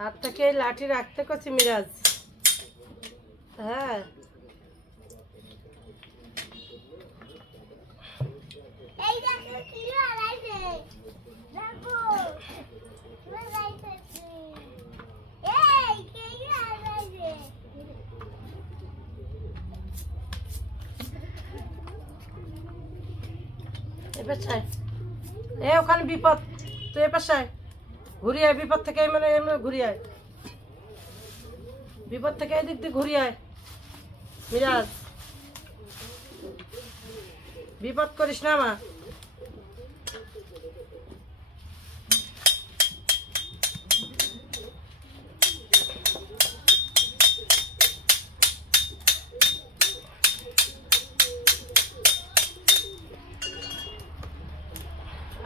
হাত থেকে লাঠি রাখতে কছি মিরাজ। হ্যাঁ এবার চাই এ ওখানে বিপদ, তুই এ পাশায় ঘুরিয়ে আয়, বিপদ থেকে মানে ঘুরিয়ে আয়, বিপদ থেকে এদিক দিয়ে ঘুরিয়ে আয় মিরাজ, বিপদ করিস না মা।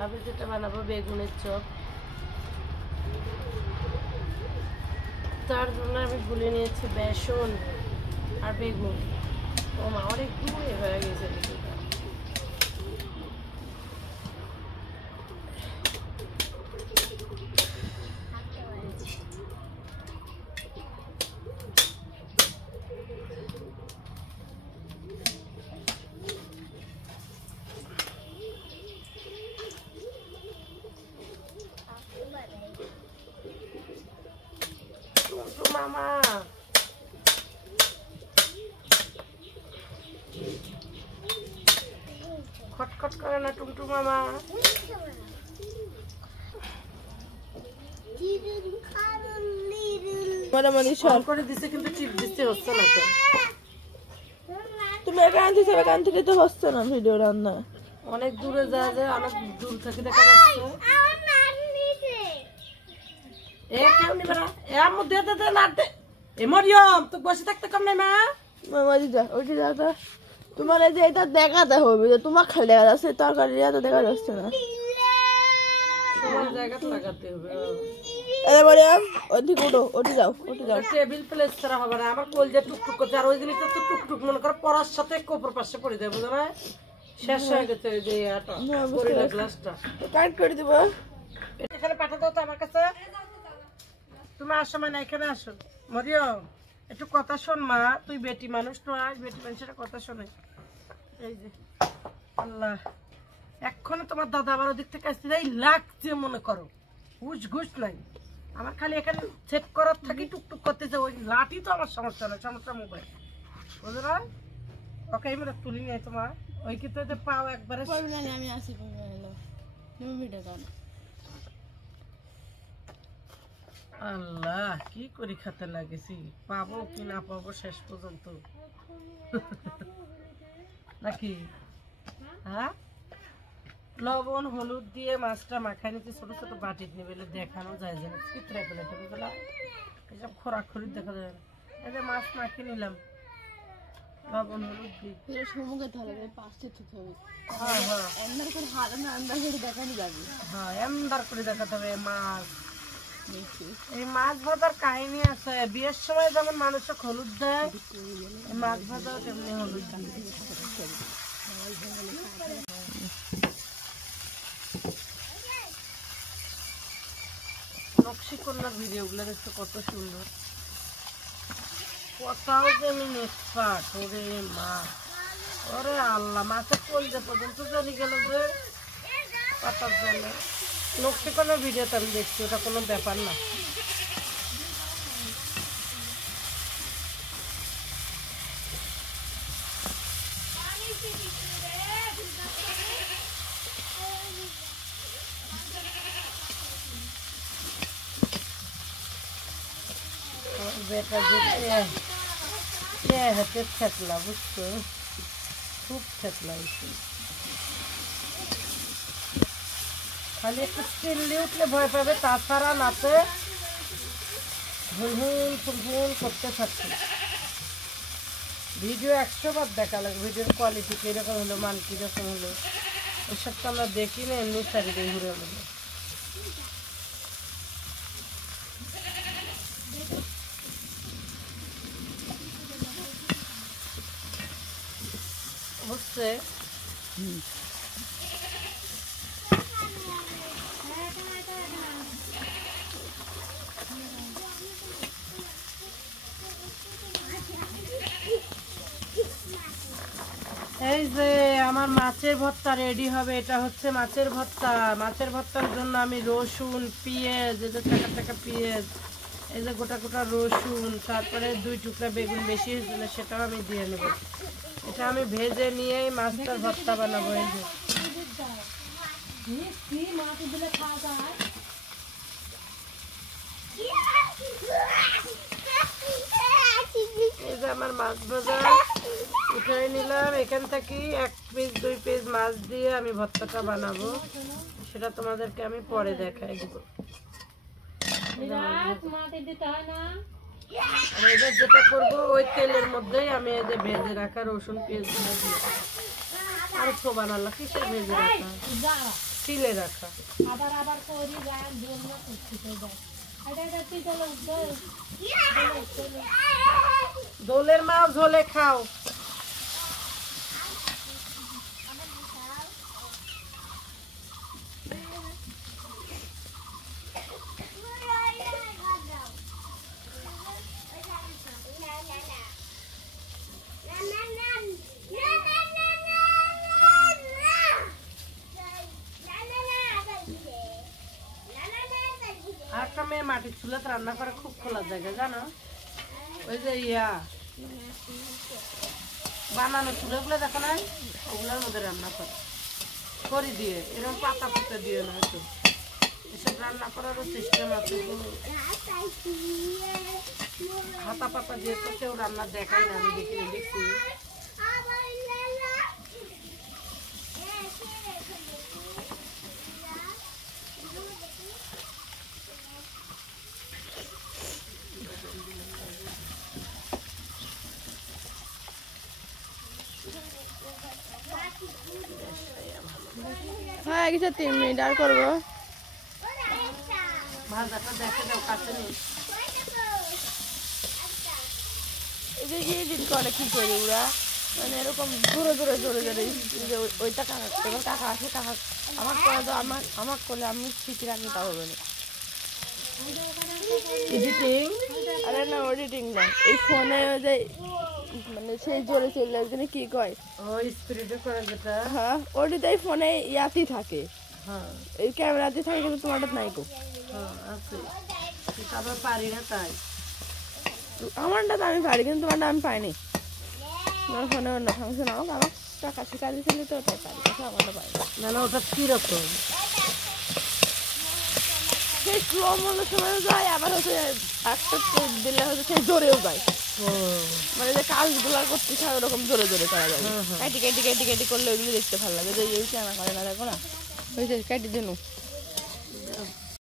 আমি যেটা বানাবো বেগুনের চপ, তার জন্য আমি গুলে নিয়েছি বেসন আর বেগুন। ও মা অনেক দূরে হয়ে গেছে বেগুনটা। মামা খটখট করে না টুমটু মামা। করে দিছে কিন্তু টিপ দিতে হচ্ছে না কেন? তুমি এখান থেকে তো হচ্ছে না ভিডিও রান্না। অনেক দূরে যা যায়, অনেক দূর থেকে দেখা যাচ্ছে। এ কেউ নিবে না, এর মধ্যে দে না দে। এ মরিয়ম তো বসে থাকতে কম নাই মা। মামা দিদা ওইটা দাদা তোমার এই যে এটা দেখাতে হবে যে তোমার খালি দেখা যাচ্ছে, তরকারিটা তো দেখা যাচ্ছে না। সবার জায়গাতে লাগাতে হবে। আরে মরিয়ম ওদিকে উঠো, ওটি যাও, ওটি যাও। টেবিল প্লেস ছাড়া হবে না, আমার কল যে টুকটুক করছে। আর ওই জিনিসটা তো টুকটুক মনে করো পড়ার সাথে কোপর পাশে পড়ে যায়, বুঝো না? শেষ হয়ে গেছে ওই যে ইয়াটা পরিলা গ্লাসটা। কাট করে দিব। এখানে পাঠা দাও তো আমার কাছে। তুমি আসো মানে এখানে আসো। মরিয়ম একটু কথা শোন মা, তুই বেটি মানুষ তো, আজ বেটি মানুষের কথা শোনে। এই যে আল্লাহ, এক্ষণে তোমার দাদা আবার ওদিক থেকে আসতে যাই লাগছে মনে করো, ঘুষ ঘুষ নাই। আমার খালি এখানে সেট করার থাকি টুকটুক করতেছে। ওই লাঠি তো আমার সমস্যা নয়, সমস্যা মোবাইল, বুঝলো না? ওকে আমি তুলি নাই তোমার ওই কিন্তু পাও একবারে। আমি আসি তুমি ভিডিও দাও। আল্লাহ কি করি খেতে লাগেছি, পাবো কি না পাবো শেষ পর্যন্ত নাকি? হ্যাঁ লবণ হলুদ দিয়ে মাছটা মাখাই নিতে ছোট ছোট বাটির নেবে, দেখানো যায় যে চিত্রে প্লেটে, বুঝলা? এসব খোরাখুরি দেখা যায় না। এই যে মাছ মাখিয়ে নিলাম লবণ হলুদ দিয়ে। সমুখে ধরে পাশে থেকে হবে। হ্যাঁ হ্যাঁ এন্দার করে হাতে না আন্দাজ করে দেখানো যাবে। হ্যাঁ এমদার করে দেখাতে হবে মাছ। এই মাছ ভাজার কাহিনী আছে, বিয়ের সময় যেমন মানুষে হলুদ দেয়, মাছ ভাজাও তেমনি হলুদ দেয়। নকশি কন্যার ভিডিও গুলো দেখতে কত সুন্দর, কোথাও যে আমি এক্সপার্ট। ওরে মা, ওরে আল্লাহ, মাছের কলজা পর্যন্ত চলে গেল যে পাতার জন্য। নকশি কন্যার ভিডিওতে আমি দেখছি, ওটা কোনো ব্যাপার না। বেটা যে হাতে থেতলা, বুঝছো? খুব থেতলা হয়েছে। খালি একটু চিল্লি উঠলে ভয় পাবে, তাছাড়া নাতে হুলহুল ফুলহুল করতে থাকছে। ভিডিও 100 বার দেখা লাগে, ভিডিওর কোয়ালিটি কীরকম হলো, মান কীরকম হলো, ওসব তো আমরা দেখি না, এমনি চারিদিকে ঘুরে হলো। বুঝছে? এই যে আমার মাছের ভর্তা রেডি হবে। এটা হচ্ছে মাছের ভর্তা। মাছের ভর্তার জন্য আমি রসুন, পেঁয়াজ, এই যে টাকা টাকা পেঁয়াজ, এই যে গোটা গোটা রসুন, তারপরে 2 টুকরা বেগুন বেশি হয়েছিল সেটাও আমি দিয়ে নেব। এটা আমি ভেজে নিয়েই মাছটার ভর্তা বানাবো। এই যে এই যে আমার মাছ ভাজা উঠে নিলাম। এখান থেকে 1 পিস 2 পিস মাছ দিয়ে আমি ভর্তাটা বানাবো, সেটা তোমাদেরকে আমি পরে দেখাই দিব। আর এবার যেটা করবো ওই তেলের মধ্যেই আমি এই যে ভেজে রাখা রসুন পেঁয়াজ দিয়ে দিই। আর তো বানালা কিসের ভেজে রাখা? তিলে রাখা। দোলের মাও ঝোলে খাও। আর একটা মেয়ে মাটির চুলাতে রান্না করে খুব খোলা জায়গা, জানো? ওই যে বানানো চুলাগুলো দেখো না, ওগুলোর মধ্যে রান্না করে খড়ি দিয়ে, এরকম পাতা পাতা দিয়ে না। হয়তো এসব রান্না করারও সিস্টেম আছে। হাতা পাতা দিয়ে তো কেউ রান্না দেখায় না, আমি দেখছি। হ্যাঁ কিছু 3 মিনিট আর করবো। ভাজাটা দেখে দাও, কাছে নেই। এই যে এডিট করে কি করি ওরা, মানে এরকম জোরে জোরে জোরে জোরে ওইটা কাকা, এবার কাকা আসে, কাকা আমার করে তো আমার করলে আমি ঠিক রাখি, তা হবে না। এডিটিং? আরে না এডিটিং না, এই ফোনে যে মানে সেই জোরে চলে একদিনে কি কয়, ওই স্পিডে করে যেটা। হ্যাঁ ওটাতেই ফোনে ইয়াতি থাকে, হ্যাঁ এই ক্যামেরাতে থাকে, কিন্তু তোমারটা নাই কো। হ্যাঁ আছে, কিন্তু আবার পারি না তাই। আমারটা তো আমি পারি, কিন্তু তোমারটা আমি পাইনি। তোমার ফোনে অন্য ফাংশন আমার টাকা শিখা দিয়েছিল তো, ওটাই পারি, আমারটা পাই না। না ওটা কিরকম? সেই স্লো মনে সময় যায়, আবার হচ্ছে একটা দিলে হচ্ছে সেই জোরেও যায়। মানে যে কাজগুলো করতে চায় ওরকম জোরে জোরে করা যাবে। কাটি কাটি কাটি কাটি করলে ওইগুলো দেখতে ভালো লাগে। যে এই কেনা করে না, দেখো না ওই যে কাটি দিন